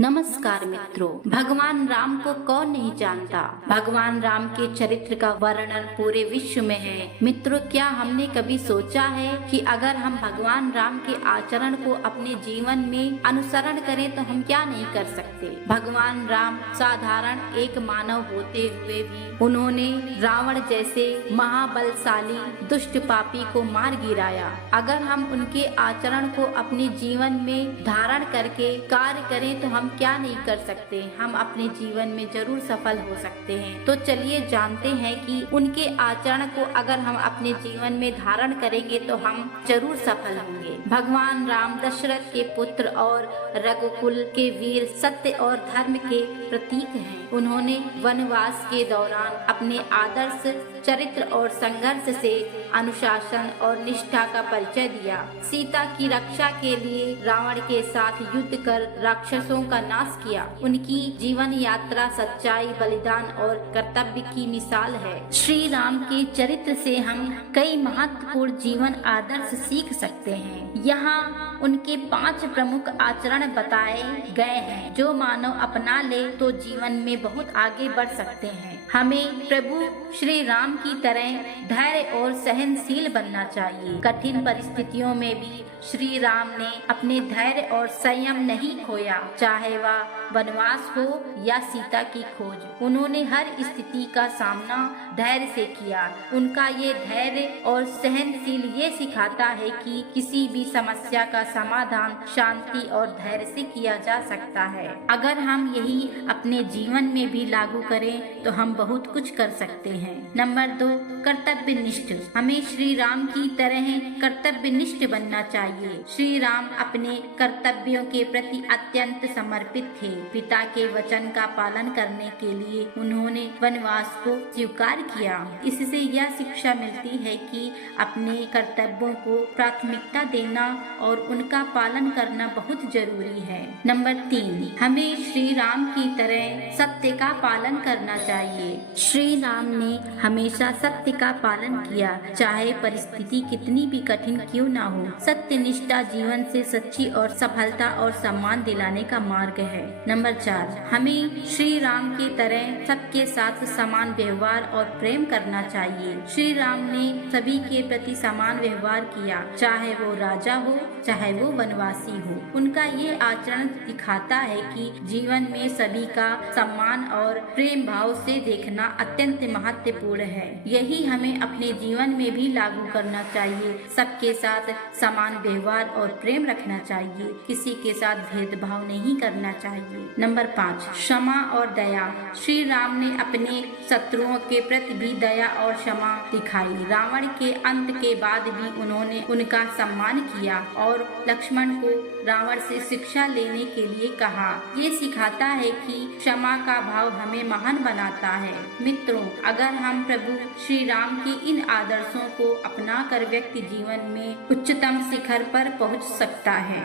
नमस्कार मित्रों, भगवान राम को कौन नहीं जानता। भगवान राम के चरित्र का वर्णन पूरे विश्व में है। मित्रों, क्या हमने कभी सोचा है कि अगर हम भगवान राम के आचरण को अपने जीवन में अनुसरण करें तो हम क्या नहीं कर सकते। भगवान राम साधारण एक मानव होते हुए भी उन्होंने रावण जैसे महाबलशाली दुष्ट पापी को मार गिराया। अगर हम उनके आचरण को अपने जीवन में धारण करके कार्य करें तो हम क्या नहीं कर सकते। हम अपने जीवन में जरूर सफल हो सकते हैं। तो चलिए जानते हैं कि उनके आचरण को अगर हम अपने जीवन में धारण करेंगे तो हम जरूर सफल होंगे। भगवान राम दशरथ के पुत्र और रघुकुल के वीर, सत्य और धर्म के प्रतीक हैं। उन्होंने वनवास के दौरान अपने आदर्श चरित्र और संघर्ष से अनुशासन और निष्ठा का परिचय दिया। सीता की रक्षा के लिए रावण के साथ युद्ध कर राक्षसों का नाश किया। उनकी जीवन यात्रा सच्चाई, बलिदान और कर्तव्य की मिसाल है। श्री राम के चरित्र से हम कई महत्वपूर्ण जीवन आदर्श सीख सकते हैं। यहाँ उनके 5 प्रमुख आचरण बताए गए हैं जो मानव अपना ले तो जीवन में बहुत आगे बढ़ सकते हैं। हमें प्रभु श्री राम की तरह धैर्य और सहनशील बनना चाहिए। कठिन परिस्थितियों में भी श्री राम ने अपने धैर्य और संयम नहीं खोया, चाहे वह वनवास हो या सीता की खोज। उन्होंने हर स्थिति का सामना धैर्य से किया। उनका ये धैर्य और सहनशील ये सिखाता है कि किसी भी समस्या का समाधान शांति और धैर्य से किया जा सकता है। अगर हम यही अपने जीवन में भी लागू करें तो हम बहुत कुछ कर सकते हैं। नंबर 2, कर्तव्यनिष्ठ। हमें श्री राम की तरह कर्तव्यनिष्ठ बनना चाहिए। श्री राम अपने कर्तव्यों के प्रति अत्यंत समर्पित थे। पिता के वचन का पालन करने के लिए उन्होंने वनवास को स्वीकार किया। इससे यह शिक्षा मिलती है कि अपने कर्तव्यों को प्राथमिकता देना और उनका पालन करना बहुत जरूरी है। नंबर 3, हमें श्री राम की तरह सत्य का पालन करना चाहिए। श्री राम ने हमेशा सत्य का पालन किया, चाहे परिस्थिति कितनी भी कठिन क्यों ना हो। सत्यनिष्ठा जीवन से सच्ची और सफलता और सम्मान दिलाने का मार्ग है। नंबर 4, हमें श्री राम की तरह सबके साथ समान व्यवहार और प्रेम करना चाहिए। श्री राम ने सभी के प्रति समान व्यवहार किया, चाहे वो राजा हो चाहे वो वनवासी हो। उनका ये आचरण दिखाता है कि जीवन में सभी का सम्मान और प्रेम भाव से देखना अत्यंत महत्वपूर्ण है। यही हमें अपने जीवन में भी लागू करना चाहिए। सबके साथ समान व्यवहार और प्रेम रखना चाहिए। किसी के साथ भेदभाव नहीं करना चाहिए। नंबर 5, क्षमा और दया। श्री राम ने अपने शत्रुओं के प्रति भी दया और क्षमा दिखाई। रावण के अंत के बाद भी उन्होंने उनका सम्मान किया और लक्ष्मण को रावण से शिक्षा लेने के लिए कहा। ये सिखाता है कि क्षमा का भाव हमें महान बनाता है। मित्रों, अगर हम प्रभु श्री राम के इन आदर्शों को अपनाकर व्यक्ति जीवन में उच्चतम शिखर पर पहुंच सकता है।